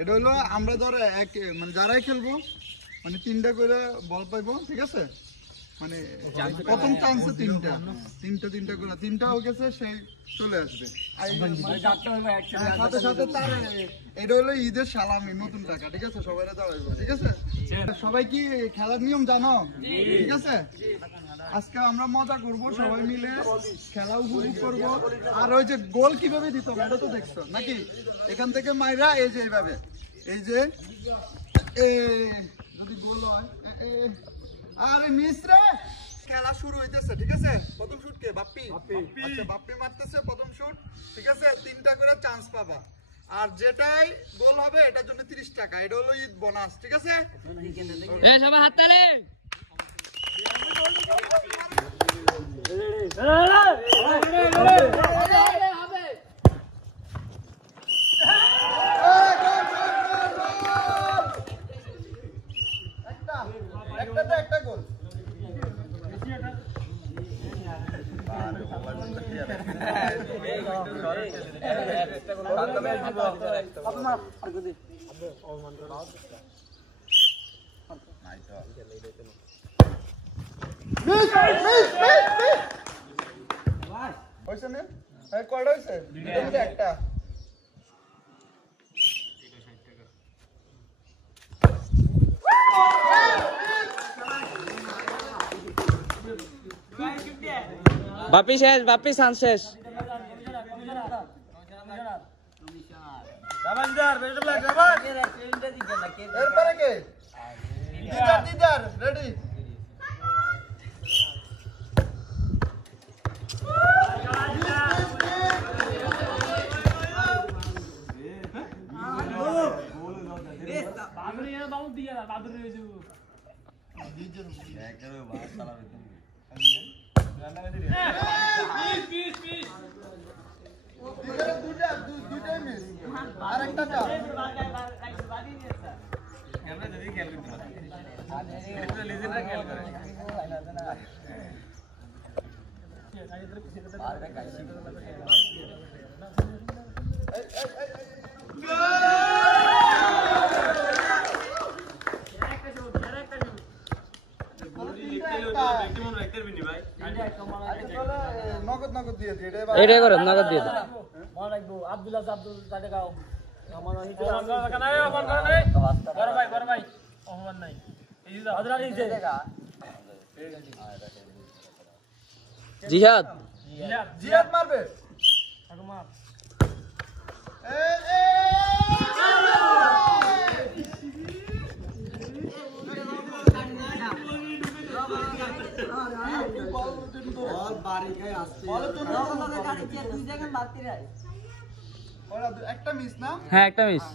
এটা হলো আমরা ধর এক মানে যারাই খেলবো মানে 3টা করে বল পাইবো, ঠিক আছে? মানে প্রথম চান্সে 3টা করে 3টা হয়ে গেছে সে চলে আসবে। সাথে সাথে তার এটা হলো ঈদের সালামি, নতুন টাকা, ঠিক আছে? সবাই দেওয়া হইব, ঠিক আছে? সবাই কি খেলার নিয়ম জানো? ঠিক আছে, আজকে আমরা মজা করব, সবাই মিলে খেলা উপভোগ করবো। আর ওই যে গোল কিভাবে দিত এটা তো দেখছো নাকি? এখান থেকে মাইরা এই যে এইভাবে, এই যে যদি গোল হয়, আরে মিস রে, খেলা শুরু হইতেছে, ঠিক আছে? প্রথম শুট কে? বাপ্পি। আচ্ছা, বাপ্পি মারতেছে প্রথম শুট, ঠিক আছে? 3টা করে চান্স পাবা, আর যেটাই গোল হবে এটার জন্য 30 টাকা। এটা হলো ঈদ বোনাস, ঠিক আছে? এই সবাই হাততালি। একটা গোল। হয়েছে না? কয়টা হয়েছে? একটা। বাপি শেষ, বাপি চান্স শেষ। এরপরে কে? দিদার রেডি। দুইটাই মিস, আরেকটা চাপ। নগদ দিয়ে দিই, এটাই করে নগদ দিয়ে দাও। জিহাদ মারবে। একটা মিস না? হ্যাঁ, একটা মিস।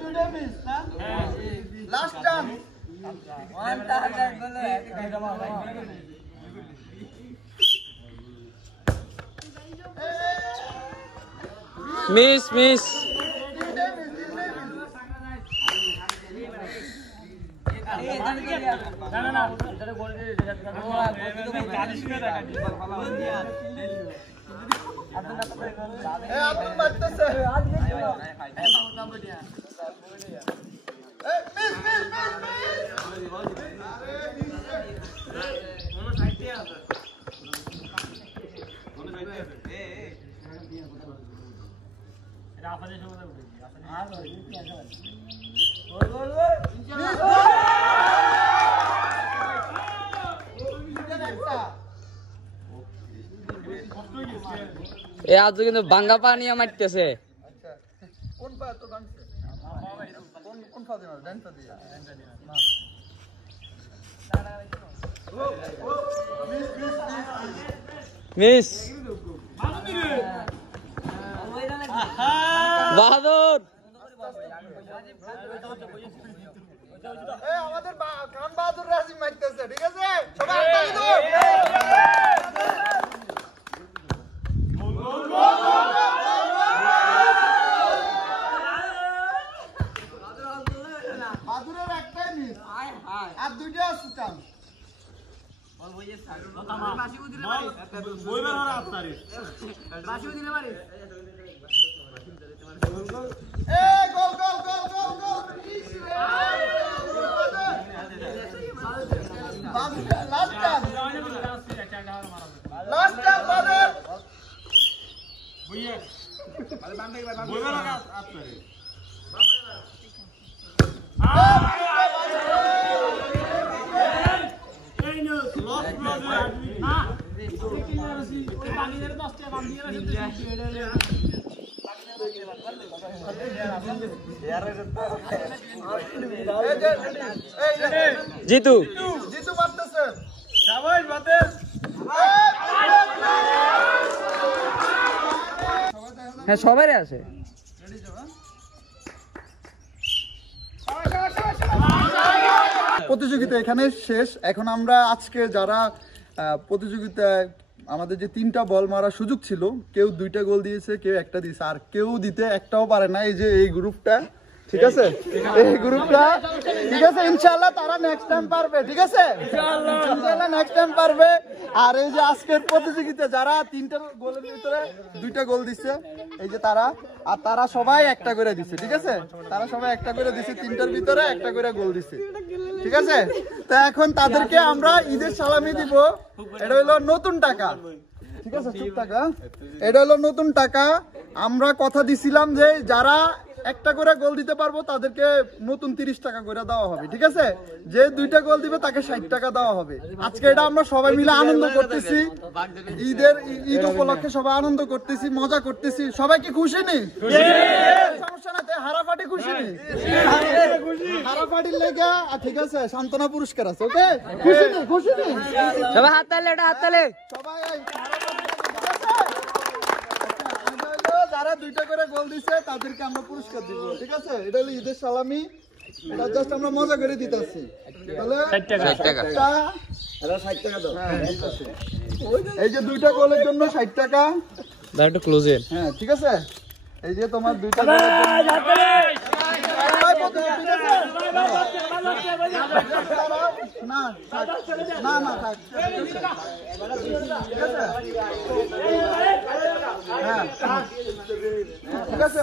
দুইটা মিস না? Last chance. Miss miss. Abdul মারতেছে। এ আজ কিন্তু বাঙ্গা পানি মারতেছে। কোন পা তো ভাঙছে? কোন পা দিনা? ডান পা দিয়া। মিস। বাহাদুর। আমাদের খান বাহাদুর রাজিম মারতেছে, ঠিক আছে? সবাই হাততালি দাও। বাহাদুরের একটাই মিস, আর দুইটা আছে চান্স। গোল গোল গোল গোল গোল লাস্ট টাইম বাদর জিতু জিতু মারতেছে হ্যাঁ সবারই আছে প্রতিযোগিতা এখানে শেষ। এখন আমরা আজকে যারা প্রতিযোগিতায় আমাদের যে 3টা বল মারার সুযোগ ছিল, কেউ 2টা গোল দিয়েছে, কেউ একটা দিয়েছে, আর কেউ দিতে একটাও পারে না। এই যে এই গ্রুপটা, ঠিক আছে, এই গ্রুপটা, ঠিক আছে, ইনশাআল্লাহ তারা নেক্সট টাইম পারবে, ঠিক আছে, ইনশাআল্লাহ নেক্সট টাইম পারবে। আর এই যে আজকের প্রতিযোগিতা যারা 3টা গোলের ভিতরে 2টা গোল দিচ্ছে, এই যে তারা, আর তারা সবাই একটা করে দিচ্ছে, ঠিক আছে, তারা সবাই একটা করে দিচ্ছে, 3টার ভিতরে একটা করে গোল দিচ্ছে, ঠিক আছে। তা এখন তাদেরকে আমরা ঈদের সালামি দিব। এটা হলো নতুন টাকা, ঠিক আছে, চুপ টাকা, এটা হলো নতুন টাকা। আমরা কথা দিছিলাম যে যারা একটা করে গোল দিতে পারবো তাদেরকে নতুন 30 টাকা করে দেওয়া হবে, ঠিক আছে। যে 2টা গোল দিবে তাকে 60 টাকা দেওয়া হবে। আজকে এটা আমরা সবাই মিলে আনন্দ করতেছি, ঈদ উপলক্ষে সবাই আনন্দ করতেছি, মজা করতেছি। সবাই কি খুশি নি? সমস্যা নাই, হারাফাটি খুশি নি? হারাফাটির লেগে ঠিক আছে, সান্ত্বনা পুরস্কার আছে, ওকে? খুশি নি? খুশি নি? সবাই হাত তালে, এটা হাত তালে সবাই যারা 2টা করে গোল দিচ্ছে তাদেরকে আমরা পুরস্কার দিব, ঠিক আছে। এটা হলো ঈদের সালামি, এটা জাস্ট আমরা মজা করে দিতেছি। তাহলে 60 টাকা এটা 60 টাকা দাও। এই যে 2টা গোলের জন্য 60 টাকা, দাও একটু ক্লোজে। হ্যাঁ, ঠিক আছে। এই যে তোমার 2টা গোলের জন্য না না না থাক, ঠিক আছে, হ্যাঁ, ঠিক আছে।